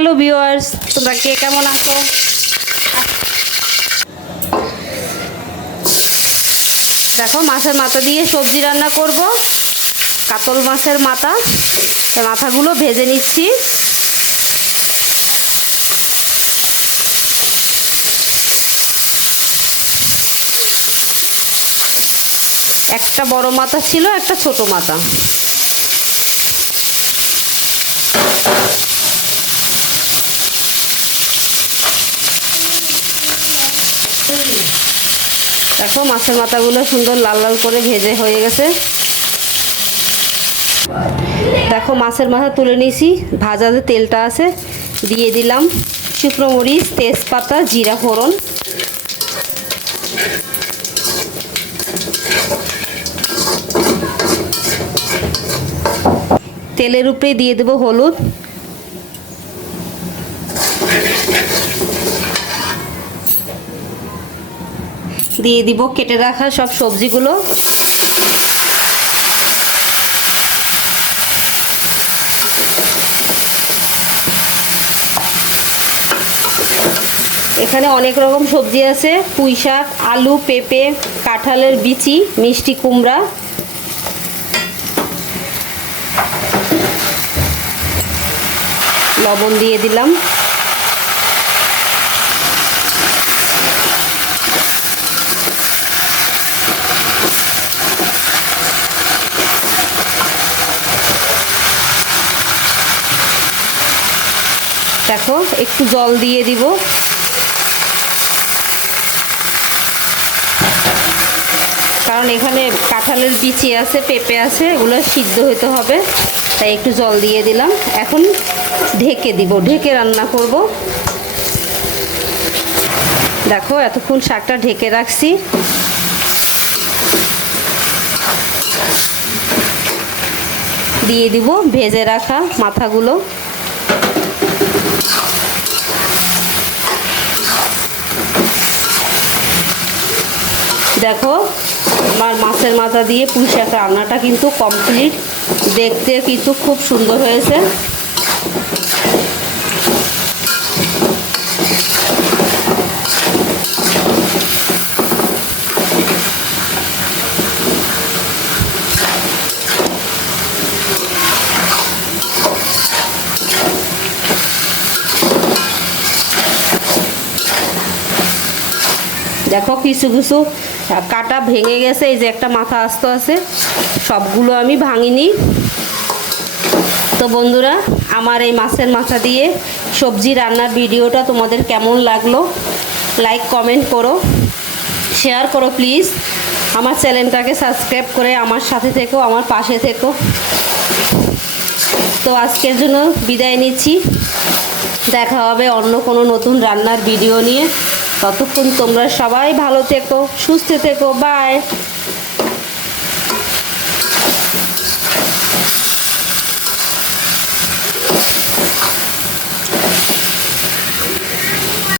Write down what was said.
Hello viewers তোমরা কে কেমন আছো? দেখো, মাছের মাথা দিয়ে সবজি রান্না করব। কাতল মাছের মাথা। মাথাগুলো ভেজে নিচ্ছি। একটা বড় মাথা ছিল, একটা ছোট মাথা। দেখো মাছের মাথাগুলো সুন্দর লাল লাল করে ভেজে হয়ে গেছে। দেখো মাছের মাথা তুলে নিয়েছি, ভাজা যে তেলটা আছে, দিয়ে দিলাম শুকনো মরিচ, তেজপাতা, জিরা, ফোড়ন। তেলের উপরে দিয়ে দেবো হলুদ। দিয়ে দিব, কেটে রাখা সব সবজিগুলো। এখানে অনেক রকম সবজি আছে, পুঁই শাক, আলু, পেঁপে, কাঁঠালের বিচি, মিষ্টি কুমড়া। লবণ দিয়ে দিলাম। দেখো, একটু জল দিয়ে দিব। কারণ এখানে কাঁঠালের বিচি আছে, পেঁপে আছে, এগুলো সিদ্ধ হতে হবে। তাই একটু জল দিয়ে দিলাম। এখন ঢেকে দিব, ঢেকে রান্না করব। দেখো, এতক্ষণ শাকটা ঢেকে রাখছি। দিয়ে দিব, ভেজে রাখা মাথাগুলো। দেখো আমার মাছের মাথা দিয়ে পুঁই শাক রান্নাটা কিন্তু কমপ্লিট দেখতে কিন্তু খুব সুন্দর হয়েছে। দেখো, কিছু কিছু কাটা ভেঙে গেছে, এই যে একটা মাথা আস্ত আছে, সবগুলো আমি ভাঙিনি। তো বন্ধুরা, আমার এই মাছের মাথা দিয়ে সবজি রান্নার ভিডিওটা তোমাদের কেমন লাগল লাইক কমেন্ট করো শেয়ার করো প্লিজ আমার চ্যানেলটাকে সাবস্ক্রাইব করে আমার সাথে থেকো, আমার পাশে থেকো। তো আজকের জন্য বিদায় নিচ্ছি। দেখা হবে অন্য কোনো নতুন রান্নার ভিডিও নিয়ে। ততক্ষণ তোমরা সবাই ভালো থেকো সুস্থ থেকো বাই